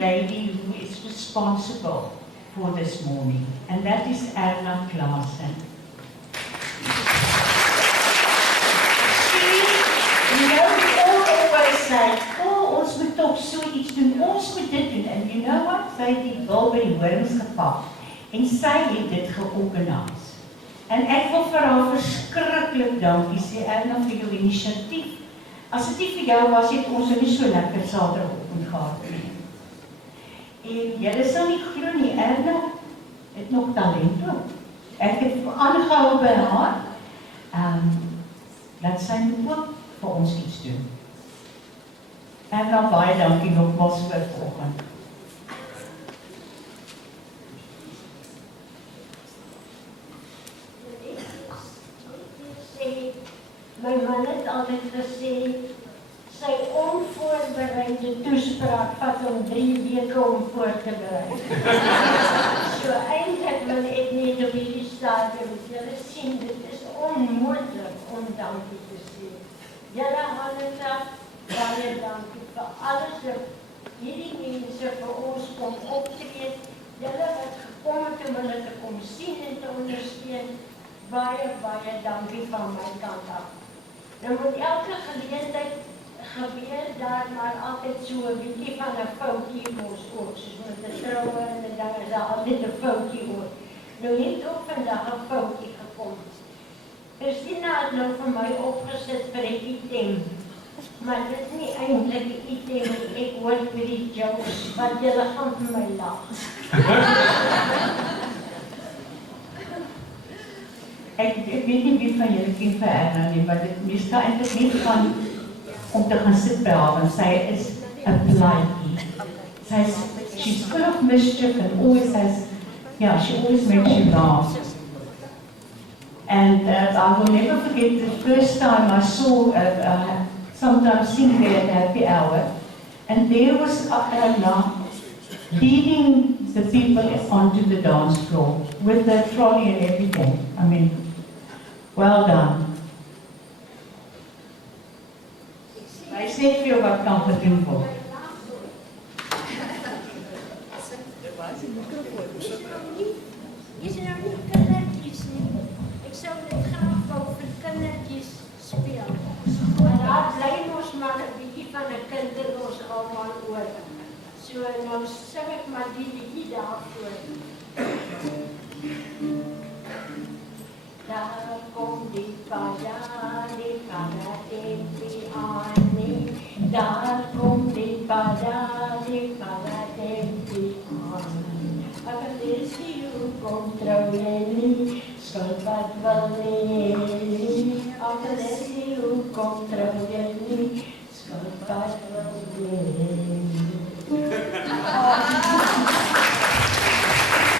lady who is responsible for this morning, and that is Erna Klaasen. You know, we all always say, oh, ons moet toch zoiets doen, ons moet dit doen. And you know what? Sy het die wil by die horings gepak en sy het dit georganiseer. En ek wil vir haar verskriklik dankie sê, Erna, vir jou initiatief. As dit nie vir jou was, het ons nie so lekker Saterdagoggend gehad nie. En julle sal nie glo nie, Erna het nog talent ook. Ek het aangehou by haar, dat sy moet ook vir ons iets doen. Erna, baie dankie nogmaals vir vanoggend. My man het altyd gesê, sy onvoorbereide toespraak vat om 3 weke om voor te berei. So eintlik wil ek net op hierdie stadium julle sien, dit is onmoontlik om dankie te sê. Julle Hanneta, baie dankie vir alles wat hierdie mense vir ons kom optree. Julle wat gekom het om hulle te kom sien en te ondersteun. Baie dankie van my kant af. Nou moet elke geleentheid gebeur daar maar altyd so 'n bietjie van 'n foutjie mos ook, soos met 'n troue en 'n ding is daar altyd 'n foutjie ook. Nou het ook vandag 'n foutjie gekom. Christina het nou vir my opgesit vir 'n item, maar dit is nie eintlik 'n item nie. Ek hoor vir die jokes, want julle gaan vir my lag. Ek weet nie wie van julle ken vir Erna nie, maar dit meeste eintlik nie van om te gaan sit by haar, want sy is 'n plaatjie. She's full of mischief and always has, she always makes you laugh. And I will never forget the first time I saw sometimes sing there at Happy Hour, and there was Erna leading the people onto the dance floor with the trolley and everything. I mean, well done. Hy sê vir jou wat kan gedoen word. Is nou nie kindertjies nie. Ek sou dit graag wou vir kindertjies speel. Maar daar bly mos maar 'n bietjie van 'n kind in ons almal oor. So nou sing ek maar die liedjie daarvoor. Daar kom die padanie aan. Daar kom die padanie aan. Akalesi kom trou jy nie, skuld wat wil nie. Akalesi kom trou jy nie, skuld wat wil nie.